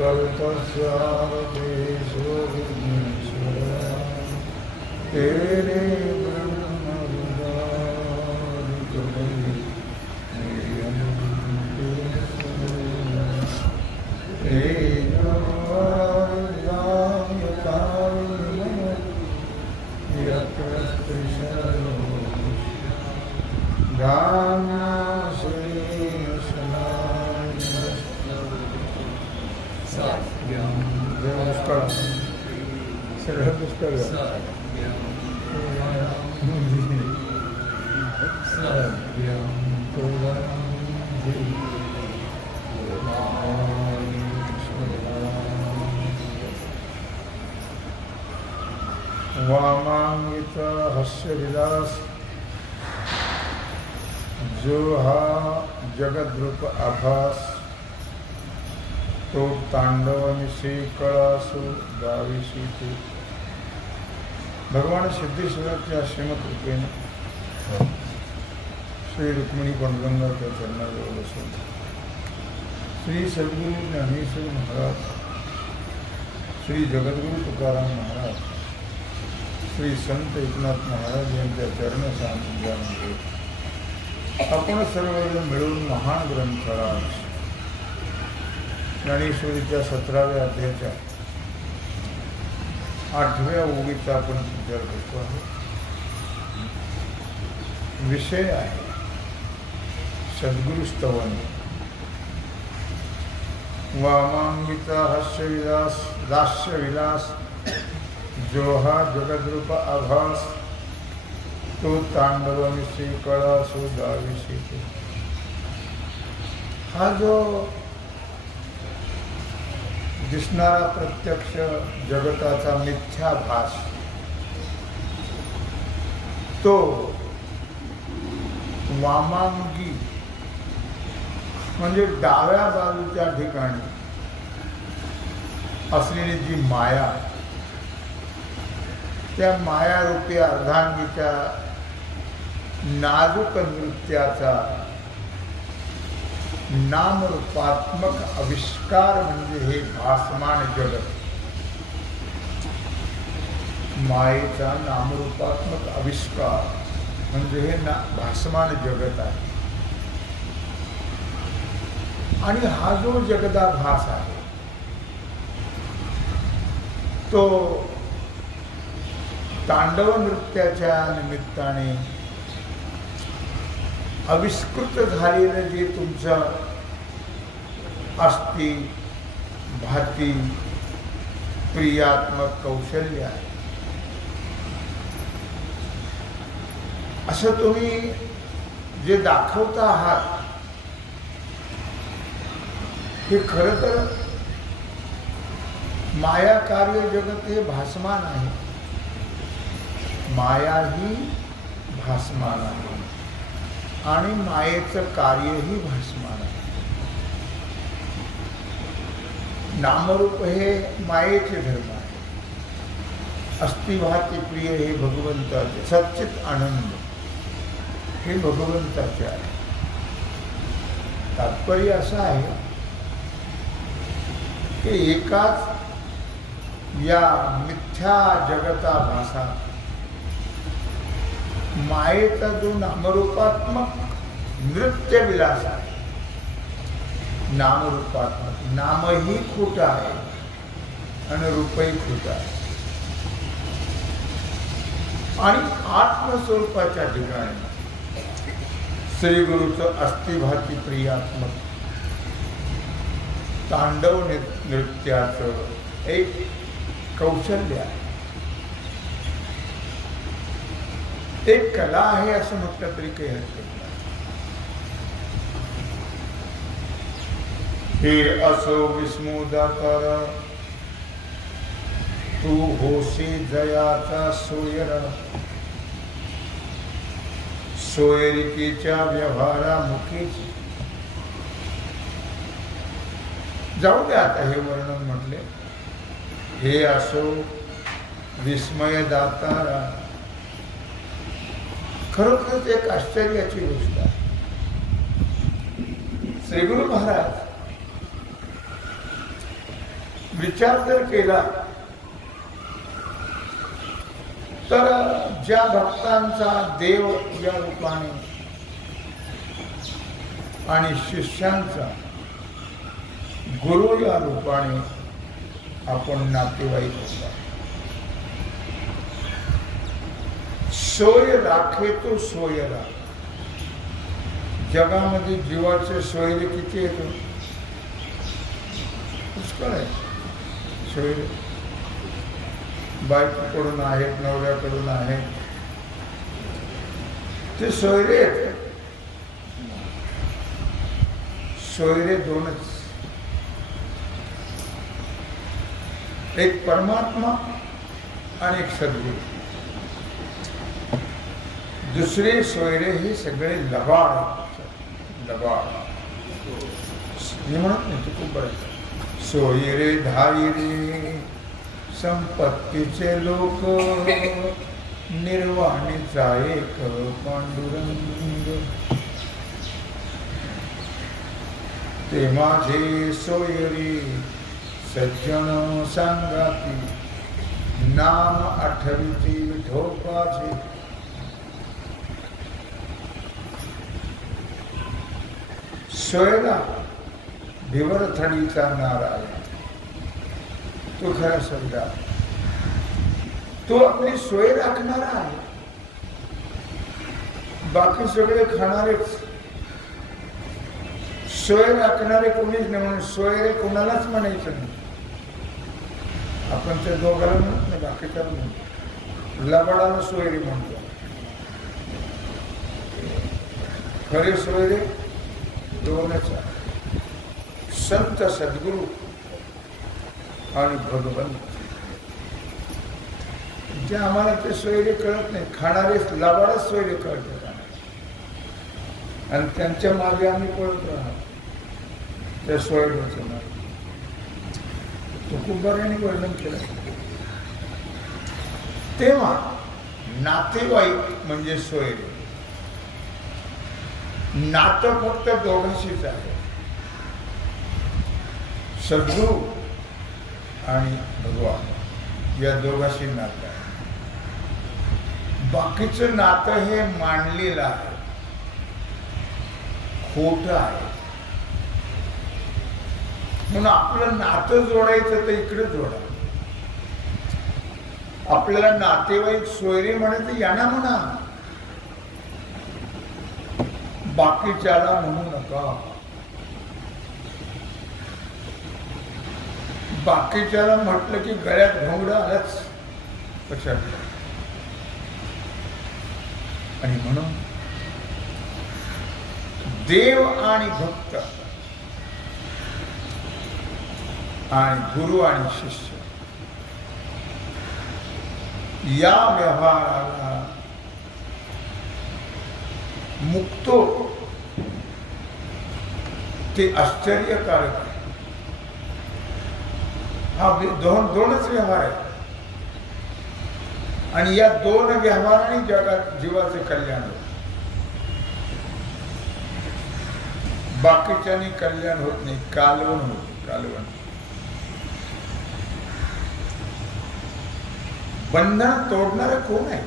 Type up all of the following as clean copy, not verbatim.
कल्पस्वादेशो विघ्नेश्वर तेरे वामांगित हस्य विलास जो हा जगद्रूप आभास तो तांडवनिशी कळासु गाविशी तू. भगवान सिद्धेश्वराच्या श्रीमत रूपेने श्री रुक्मिणी पांडुरंगाच्या चरणाजवळ बसून श्री सद्गुरू ज्ञानेश्वर महाराज, श्री जगद्गुरू तुकाराम महाराज, श्री संत एकनाथ महाराज यांच्या चरण सान्निध्यामध्ये आपण सर्वजण मिळून महान ग्रंथराज ज्ञानेश्वरीच्या 17व्या अध्यायाच्या 8व्या ओळीचा आपण विचार करतो आहोत. विषय आहे सद्गुरु स्तवन. वामांगिता हास्यविलास दास्यविलास जो हा जगद्रूप आभास तो तांडवनिशी कळासु गाविशी तू. हा जो दिसणारा प्रत्यक्ष जगताचा मिथ्याभास तो वामांगी म्हणजे डाव्या बाजूच्या ठिकाणी असलेली जी माया, त्या मायारूपी अर्धांगीच्या नाजूक नृत्याचा नामरूपात्मक आविष्कार म्हणजे हे भासमान जगत. मायेचा नामरूपात्मक आविष्कार म्हणजे हे भासमान जगत आहे. आणि हा जो जगदाभास आहे तो तांडव नृत्याच्या निमित्ताने आविष्कृत झालेलं जे तुमचं अस्ति भाती प्रियात्मक कौशल्य आहे, असं तुम्ही जे दाखवता आहात हे खरं तर माया कार्य जगत हे भासमान आहे. माया ही भासमान आहे आणि मायेचं कार्यही भासमान आहे. नामरूप हे मायेचे धर्म आहे. अस्तिभाती प्रिय हे भगवंताचे, सच्चित आनंद हे भगवंताचे आहे. तात्पर्य असं आहे की एकाच या मिथ्या जगताभासात मायेचा जो नामरूपात्मक नृत्य विलास आहे, नामरूपात्मक, नामही खोटं आहे आणि रूपही खोटं आहे. आणि आत्मस्वरूपाच्या ठिकाणी श्री गुरुचं अस्तिभाती प्रियात्मक तांडव नृत्याचं एक कौशल्य आहे, एक कला आहे असं म्हटलं तरी काही हरकत नाही. हे असो विस्मुदाकर तू होशी जयाचा सोयर, सोयरिकेच्या व्यवहारामुखीच. जाऊ दे आता हे वर्णन म्हटले. हे असो विस्मय दातारा, खरोखरच एक आश्चर्याची गोष्ट आहे. श्री गुरु महाराज विचार जर केला तर ज्या भक्तांचा देव या रूपाने आणि शिष्यांचा गुरु या रूपाने आपण नातेवाईक होता. सोय राखे तो सोयरा. जगामध्ये जीवाचे सोयरे किती येतो? पुष्कळ आहे सोयरे. बायकोकडून आहेत, नवऱ्याकडून आहेत, ते सोयरे आहेत. सोयरे दोनच, एक परमात्मा आणि एक सद्गुरू. दुसरे सोयरे हे सगळे लबाड. लबाड मी म्हणत नाही, तू खूप बरं. सोयरे धायरे संपत्तीचे लोक, निर्वाणीचा एक पांडुरंग. ते माझे सोयरी सज्जन सांगाती, नाम आठविती विठोबाचे. सोयरा भिवर थडीचा नारायण, तो खरा सोयरा. तो आपली सोय राखणारा आहे. बाकी सगळे खाणारेच. सोय राखणारे कोणीच नाही, म्हणून सोयरे कोणालाच म्हणायचं नाही. आपण त्या दोघाला म्हणत नाही, बाकीच्याला म्हणतो. लबाडाला सोयरे म्हणतो. खरे सोयरे दोनच आहे, संत सद्गुरू आणि भगवंत. जे आम्हाला ते सोयरे कळत नाही, खाणारे लबाडच सोयरे कळतात आणि त्यांच्या मागे आम्ही पळत राहतो त्या सोयऱ्याच्या मागे. तो खूप बऱ्याने वर्णन केलं. तेव्हा नातेवाईक म्हणजे सोयरे. नातं फक्त दोघांशीच आहे, सद्गुरू आणि भगवान या दोघांशी नातं आहे. बाकीचं नातं हे मांडलेलं आहे, खोटं आहे. म्हणून आपलं नातं जोडायचं तर इकडे जोडा. आपल्याला नातेवाईक सोयरे म्हणायचं यांना म्हणा, बाकीच्याला म्हणू नका. बाकीच्याला म्हटलं की गळ्यात घोंगडं आलंच लक्षात. आणि म्हणून देव आणि भक्त आणि गुरु आणि शिष्य या व्यवहाराला मुक्तो ते आश्चर्यकारक आहे. हा दोनच व्यवहार आहे आणि या दोन व्यवहाराने जगात जीवाचे कल्याण होते. बाकीच्यानी कल्याण होत नाही, कालवण होत. कालवण. बंधन तोडणारा कोण आहे?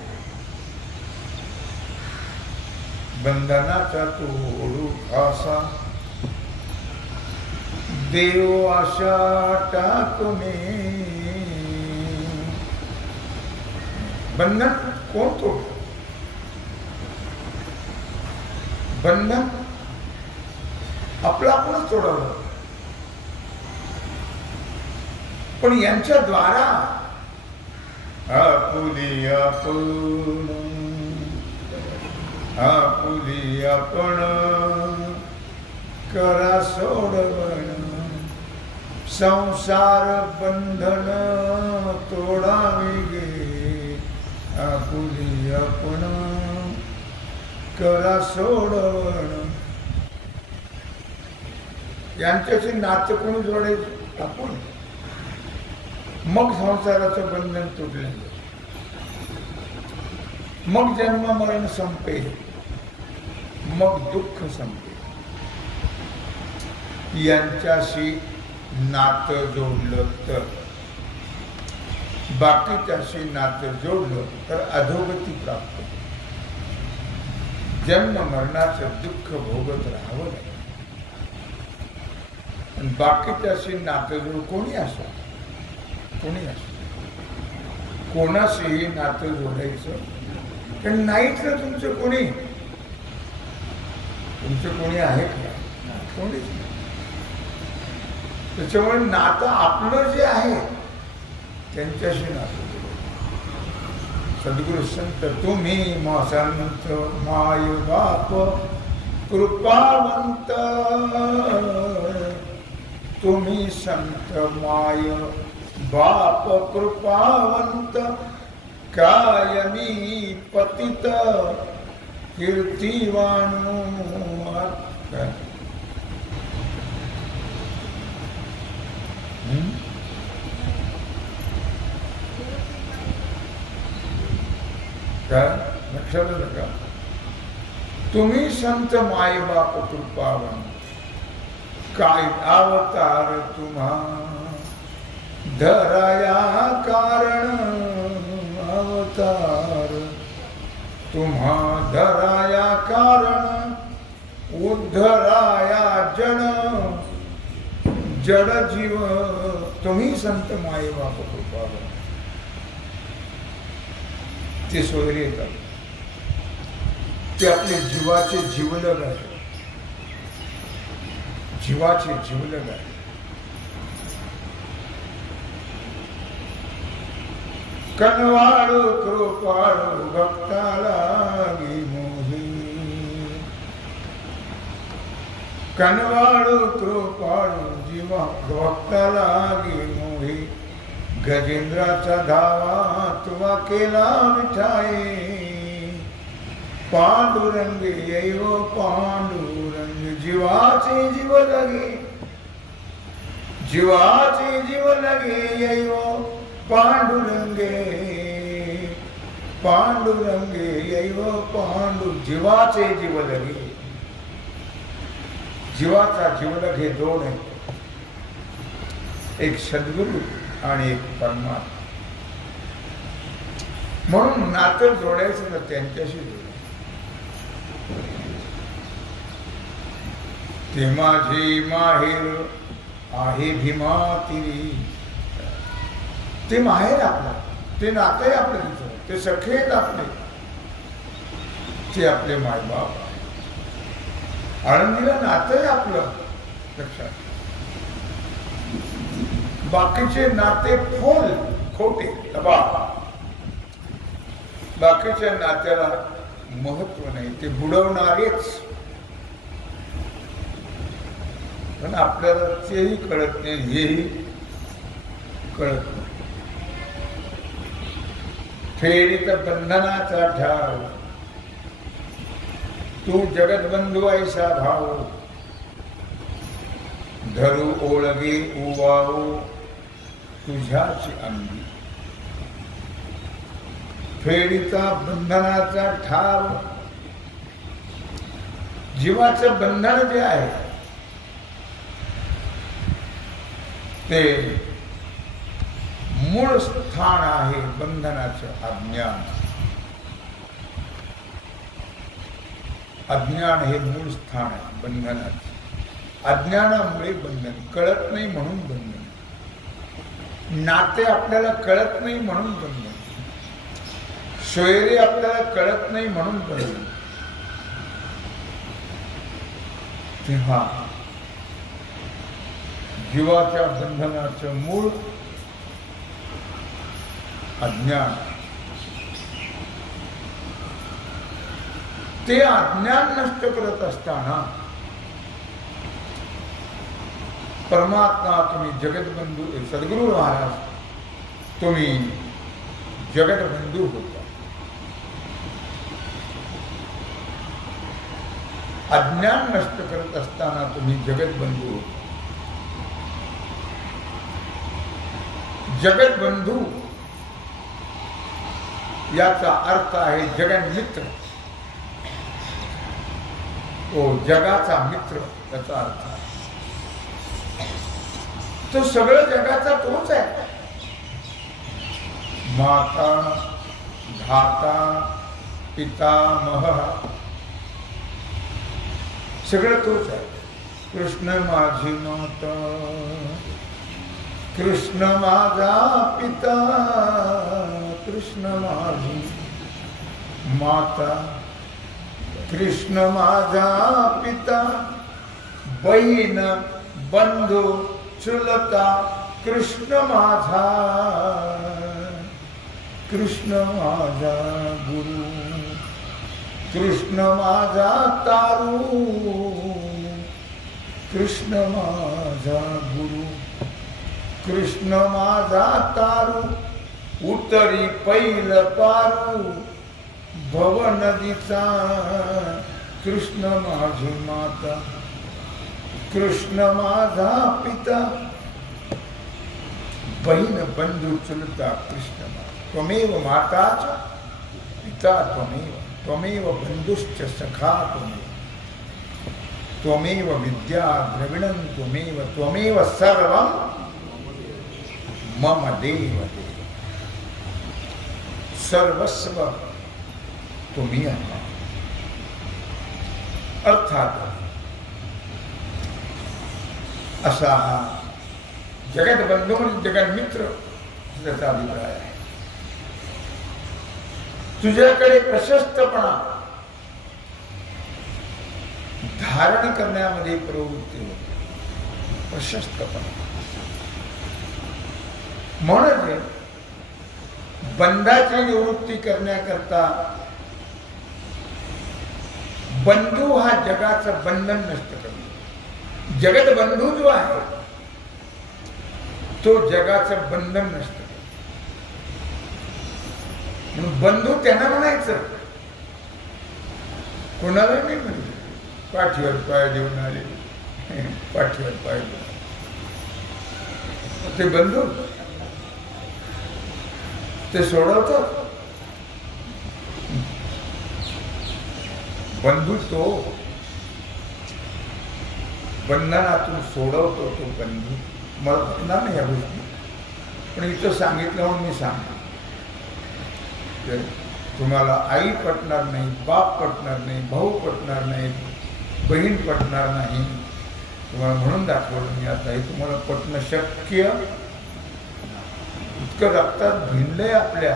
बंधनाचा तोडू असा देव आशा टाकणे. बंधन कोण तोडतो? बंधन आपलं आपणच तोडावं. पण यांच्या द्वारा आपुली आपण आपुली आपण करा सोडवण. संसार बंधन तोडावे गे. आपुली आपण करा सोडवण. यांच्याशी नातं कोणी जोडायचं? आपण. मग संसाराचं बंधन तुटले, मग जन्म मरण संपेल, मग दुःख संपेल. यांच्याशी नातं जोडलं तर, बाकी त्याशी नातं जोडलं तर अधोगती प्राप्त होते. जन्म मरणाचं दुःख भोगत राहावं लागेल. बाकी त्याशी नातं जोड कोणी असो, कोणाशीही नातं जोडायचं पण नाहीच ना. तुमचं कोणी आहे का? कोणीच नाही. त्याच्यामुळे नातं आपलं जे आहे त्यांच्याशी नातं. सद्गुरु संत तुम्ही संत माय बाप कृपावंत, तुम्ही संत माय बाप कृपावंत, कायमी पतित कीर्तिवाणू. काय लक्षात आलं का? तुम्ही संत माय बाप कृपावंत, काय अवतार तुम्हा धराया कारण, अवतार तुम्हा धराया कारण, उद्धराया जड जीव. तुम्ही संत माय बाप कृपावंत. ते सोयरे येतात, ते आपले जीवाचे जीवलग आहे, जीवाचे जीवलग आहे. कनवाळू कृपाळू भक्ताला मोही, कनवाळू कृपाळू जीवा भक्ताला मोही. गजेंद्राचा धावा तुवा केला मिठाई, पांडुरंग येव पांडुरंग. जीवाचे जीव लगे, जीवाचे जीव लगे येव पांडुरंगे, पांडुरंगे येव पांडु. जीवाचे जीव लगे, जीवाचा जीवलग हे दोन आहेत. एक सद्गुरु आणि एक परमात्मा. म्हणून नातं जोडायचं तर त्यांच्याशी जोडायचं. ते माझे माहेर आहे भीमा तिरी. ते माहेर आपलं, ते नातं आहे आपलं तिथं, ते सखे आहेत आपले, ते आपले मायबाप. आळंदीला नातं आहे आपलं. लक्षात. बाकीचे नाते फोल खोटे दबा, बाकीच्या नात्याला महत्व नाही, ते बुडवणारेच. पण आपल्याला तेही कळत नाही, हेही कळत नाही. फेडित बंधनाचा ठाव, तू जगतबंधू ऐसा भाव. धरू ओळगे उवाऊ तुझ्याची अंगी. फेडीचा बंधनाचा ठाव. जीवाचं बंधन जे आहे ते मूळ स्थान आहे बंधनाचं अज्ञान. अज्ञान हे मूळ स्थान आहे बंधनाचं. अज्ञानामुळे बंधन, कळत नाही म्हणून बंधन. नाते आपल्याला कळत नाही म्हणून बंधन. सोयरे आपल्याला कळत नाही म्हणून बंधन. तेव्हा जीवाच्या बंधनाचं मूळ अज्ञान. ते अज्ञान नष्ट करत असताना परमात्मा तुम्ही जगतबंधू, सद्गुरु महाराज तुम्ही जगतबंधू होता. अज्ञान नष्ट करत असताना तुम्ही जगतबंधू होता. जगतबंधू याचा अर्थ आहे जगन्मित्र. तो जगाचा मित्र याचा अर्थ आहे. तो सगळं जगाचा तोच आहे. माता धाता पितामह सगळं तोच आहे. कृष्ण माझी माता, कृष्ण माझा पिता, कृष्ण माझी माता, कृष्ण माझा पिता, बहीण बंधू चुलता, कृष्ण माझा, कृष्ण माझा गुरु, कृष्ण माझा तारू, कृष्ण माझा गुरु, कृष्ण माझा तारू, उतरी पैल पारू भव नदीचा, कृष्ण माझी माता, कृष्ण माझा पिता, बहीण बंधू चुलता, कृष्ण त्वमेव माता च पिता त्वमेव, त्वमेव बंधुश्च सखा त्वमेव, त्वमेव विद्या द्रविणं त्वमेव, त्वमेव सर्वं मम देव देव, सर्वस्व तुम्ही आहात. अर्थात असा जगत बंधू म्हणजे जगत मित्र त्याचा अभिप्राय आहे. तुझ्याकडे प्रशस्तपणा धारण करण्यामध्ये प्रवृत्ती होते. प्रशस्तपणा म्हणजे बंधाची निवृत्ती करण्याकरता बंधू हा जगाचं बंधन नष्ट करतो. जगत बंधू जो आहे तो जगाचं बंधन नष्ट करतो. म्हणून बंधू त्यांना म्हणायचं, कोणाला नाही म्हणजे पाठीवर पाय देऊन आले, पाठीवर पाय देऊन ते बंधू ते सोडवतात. बंधू तो बंधनातून सोडवतो तो बंधू. मला पटणार नाही या गोष्टी, पण इथं सांगितलं म्हणून मी सांगतो. तुम्हाला आई पटणार नाही, बाप पटणार नाही, भाऊ पटणार नाही, बहीण पटणार नाही, तुम्हाला म्हणून दाखवलं मी आता. हे तुम्हाला पटणं शक्य इतकं रक्तात भिनलंय आपल्या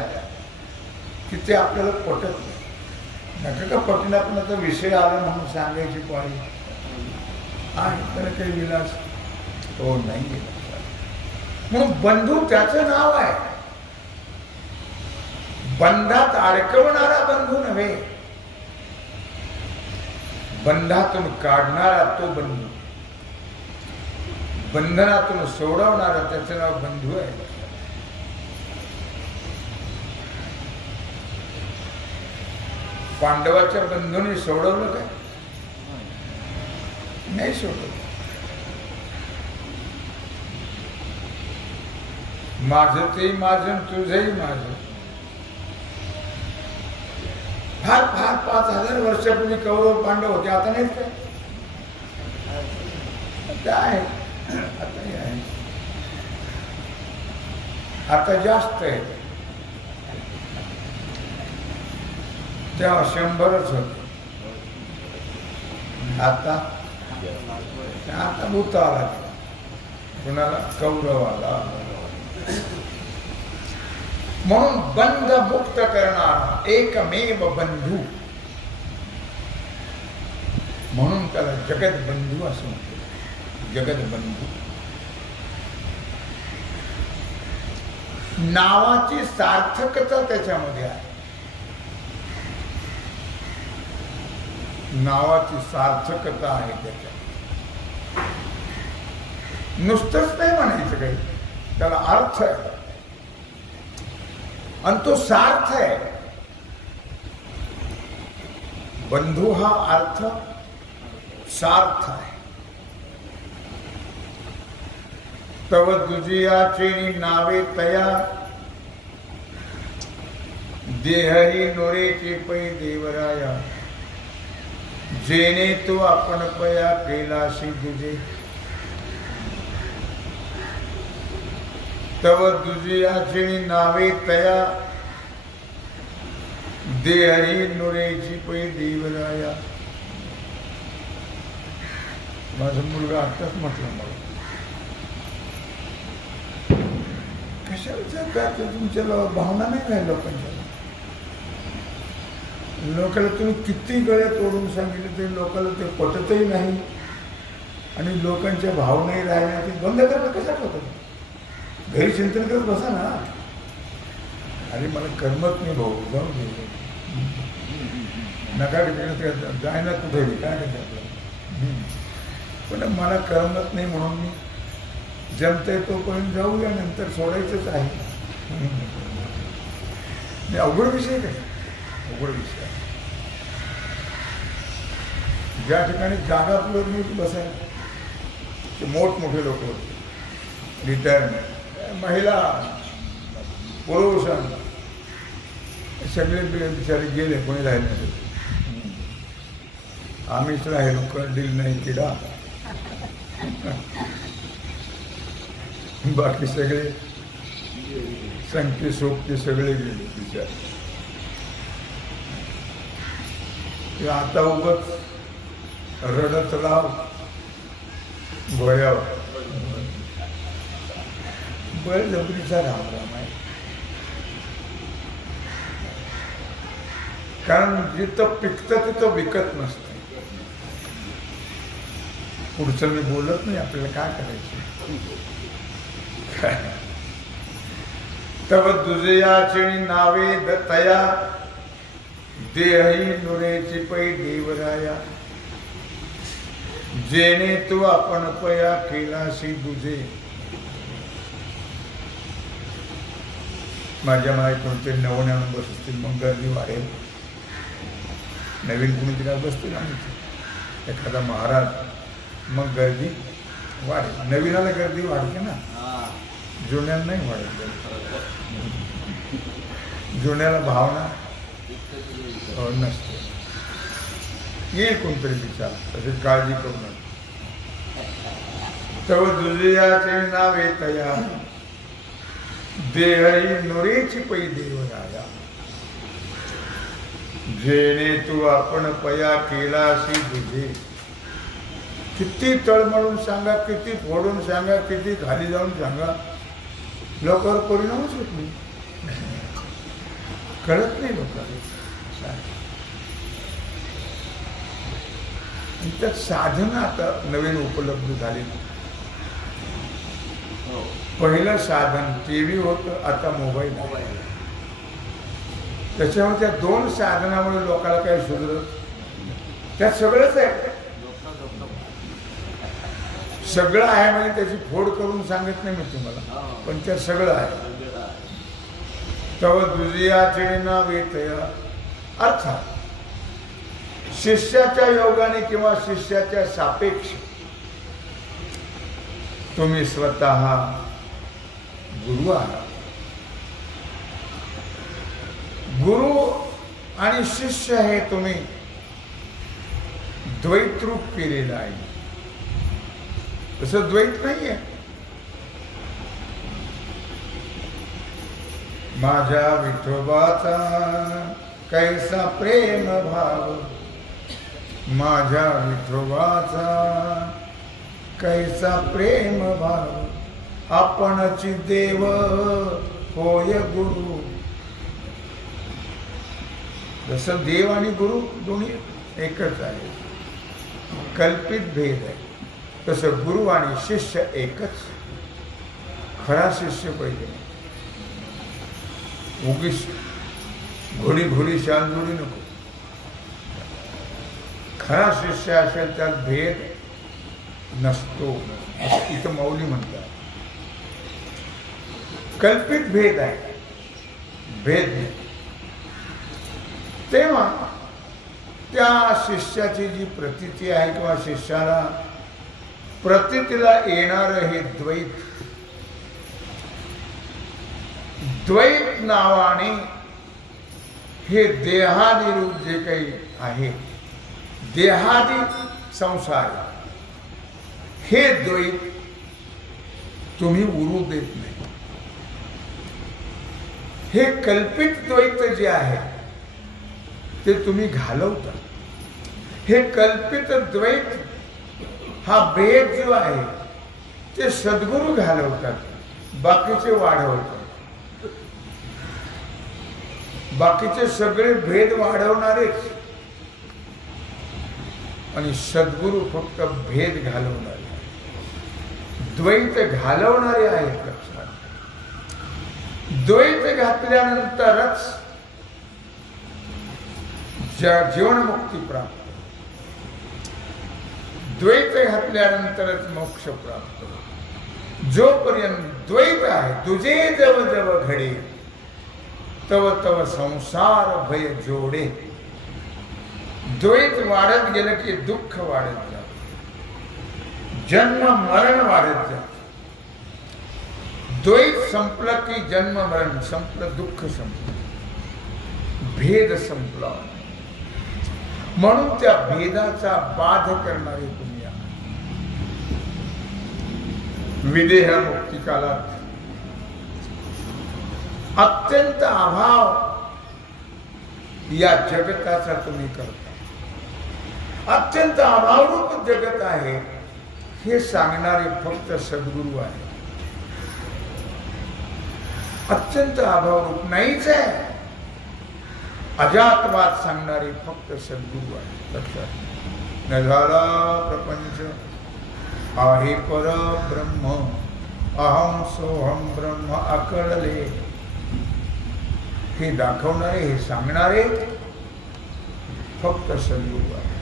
की ते आपल्याला पटत नाही. नका का पटणार, पण आता विषय आला म्हणून सांगायची पाळी आहे. त्याला काही विलास हो नाही. म्हणून बंधू त्याचं नाव आहे. बंधात अडकवणारा बंधू नव्हे, बंधातून काढणारा तो बंधू, बंधनातून सोडवणारा त्याचं नाव बंधू आहे. पांडवाच्या बंधूने सोडवलं काय? नाही सोडवलं. माझं ते माझं, तुझंही माझं. फार फार 5000 वर्षापूर्वी कौरव पांडव होते, आता नाहीत काय? काय आता आहे, आता जास्त आहे. तेव्हा 100च होते, आता आता भूत आला. कुणाला? कौरवाला. म्हणून बंध मुक्त करणारा एकमेव बंधू, म्हणून त्याला जगत बंधू असं म्हणतात. जगत बंधू नावाची सार्थकता त्याच्यामध्ये आहे. नावाची सार्थकता आहे त्याच्यात. नुसतंच नाही म्हणायचं काही, त्याला अर्थ आहे आणि तो सार्थ आहे. बंधू हा अर्थ सार्थ आहे. तव दुजियाचे नावे तया, देहरी नोरेचे पै देवराया, जेणे तो आपण पया केलाशी तुझे. तव दुजियाची नावे तया देहरी नुरेची पै देवराया. माझा मुलगा आताच म्हटलं मला, कशाला काय तुमच्या भावना नाही काय लोकांच्या. लोकांना तुम्ही किती गळ्या तोडून सांगितले तरी लोकांना ते पटतही नाही आणि लोकांच्या भावनाही राहिल्या ते बंद करणं कशा होतं. घरी चिंतन करत बसा ना. अरे मला करमत नाही भाऊ, जाऊन घे नका जाय ना कुठे काय करते आपलं. पण मला करमत नाही म्हणून मी जमतंय तोपर्यंत जाऊया, नंतर सोडायचंच आहे. अवघड विषय काय, अवघड विषय. ज्या ठिकाणी जागा पुरवली बसायला ते मोठमोठे लोक होते, रिटायरमेंट, महिला पुरुष सगळे बिचारे गेले, कोणी राहिले नाही. आम्हीच राहिलो, करडील नाही किडा. बाकी सगळे संख्ये सोपते सगळे गेले बिचारे. आता उगाच रडत राव भयाव. बळजबरीचा रामराम आहे. कारण जिथं पिकतं तिथं विकत नसतं. पुढचं मी बोलत नाही, आपल्याला काय करायचं. तव दुजयाची नावे दत्तया देही नुरेची पै देवराया. जेणे तू आपण पया केलाशी दुजे. माझ्या माय कोणते नवं आणून बसतील, मग गर्दी वाढेल. नवीन कुणी तिला बसतील आम्ही एखादा महाराज, मग गर्दी वाढेल. नवीनाला गर्दी वाढते ना, जुन्याला नाही वाढत. जुन्याला भावना नसते. येईल कोणतरी विचार, तशी काळजी करू नका. तव दुजियाचे नावे तया देहरी नुरेची पै देवराया. जेणे तू आपण पया केलाशी तुझे. किती तळमळून सांगा, किती फोडून सांगा, किती खाली जाऊन सांगा, लोकांवर परिणामच होत नाही. कळत नाही लोकांना. त्यात साधनं आता नवीन उपलब्ध झाली. पहिलं साधन टीव्ही होतं, आता मोबाईल. त्याच्यामुळे त्या दोन साधनामुळे लोकांना काही सुधरत. त्यात सगळंच आहे, सगळं आहे. म्हणजे त्याची फोड करून सांगत नाही मी तुम्हाला, पण त्यात सगळं आहे. तव दुजियाचे नावे तया. अर्थात शिष्याच्या योगाने किंवा शिष्याच्या सापेक्ष तुम्ही स्वतः गुरु आहात. गुरु आणि शिष्य हे तुम्ही द्वैत रूप केलेलं आहे. तसं द्वैत नाहीये. माझ्या विठोबाचा कैसा प्रेम भाव, माझ्या विठोबाचा कैसा प्रेम भाव, आपणची देव होय गुरु. जसं देव आणि गुरु दोन्ही एकच आहे, कल्पित भेद आहे, तसं गुरु आणि शिष्य एकच. खरा शिष्य पाहिजे, उगीच घोडी घोडी शाल जोडी नको. खरा शिष्य असेल त्यात भेद नसतो, इथं मौली म्हणतात. कल्पित भेद आहे, भेद नाही. तेव्हा त्या शिष्याची जी प्रतीती आहे किंवा शिष्याला प्रतीतीला येणारं हे द्वैत, द्वैत नावाने हे देहादी रूप जे काही आहे, देहादी संसार, हे द्वैत तुम्ही उरू देत नाही. हे कल्पित द्वैत जे आहे ते तुम्ही घालवता. हे कल्पित द्वैत हा भेद जो आहे ते सद्गुरू घालवतात, बाकीचे वाढवतात. बाकीचे सगळे भेद वाढवणारेच आणि सद्गुरू फक्त भेद घालवणारे, द्वैत घालवणारे आहेत. लक्षात, द्वैत घातल्यानंतरच जीवनमुक्ती प्राप्त, द्वैत घातल्यानंतरच मोक्ष प्राप्त. जोपर्यंत द्वैत आहे, तुझे जव जव घडे तव तव संसार भय जोडे. द्वैत वाढत गेलं की दुःख वाढत जात, जन्म मरण वाढत जात. द्वैत संपलं की जन्म मरण संपलं, दुःख संपलं, भेद संपला. म्हणून त्या भेदाचा बाध करणारे तुम्ही आहात. विदेह मुक्ती कालात अत्यंत अभाव या जगताचा तुम्ही करता. अत्यंत अभावरूप जगत आहे हे सांगणारे फक्त सद्गुरू आहे. अत्यंत अभावरूप नाहीच आहे, अजातवाद सांगणारे फक्त सद्गुरू आहे. लक्षात, न झाला प्रपंच आहे पर ब्रह्म, अहम सोहम ब्रह्म आकळले. हे दाखवणारे, हे सांगणारे फक्त सद्गुरू आहे.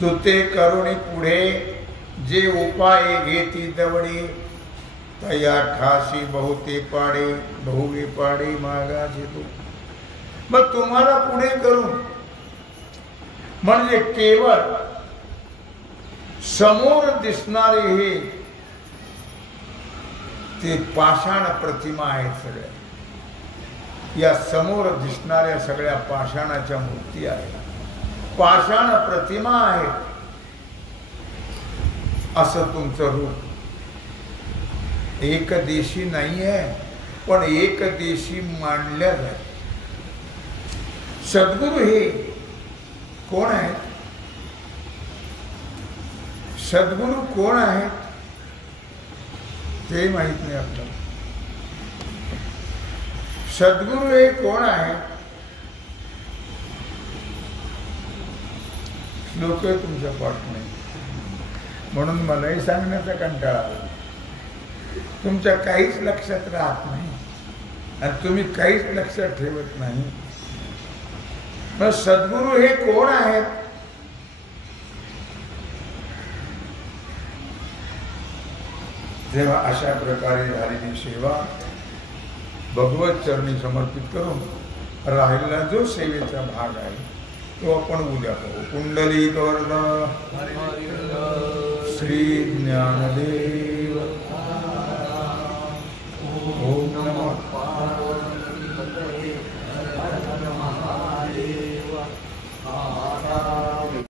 तू ते करुणी पुढे जे उपाय घेती दवडे, तया ठासी बहुते पाडे, बहुवे पाडे मागाचे तू. मग तुम्हाला पुढे करून म्हणजे केवळ समोर दिसणारे हे ते पाषाण प्रतिमा आहेत. सगळ्या या समोर दिसणाऱ्या सगळ्या पाषाणाच्या मूर्ती आहेत, पाषाण प्रतिमा आहेत. असं तुमचं रूप एकदेशी नाही आहे, पण एकदेशी मानल्या जात. सद्गुरू हे कोण आहेत? सद्गुरू कोण आहेत ते माहित नाही आपल्याला. सद्गुरू हे कोण आहे? श्लोक तुमच्या पाठ नाही, म्हणून मलाही सांगण्याचा कंटाळा आला. तुमच्या काहीच लक्षात राहत नाही आणि तुम्ही काहीच लक्षात ठेवत नाही. मग सद्गुरू हे कोण आहेत? तेव्हा अशा प्रकारे झालेली सेवा भगवत चरणी समर्पित करून राहिलेला जो सेवेचा भाग आहे तो आपण उद्या पाहू. कुंडली गौरव श्री ज्ञानदेव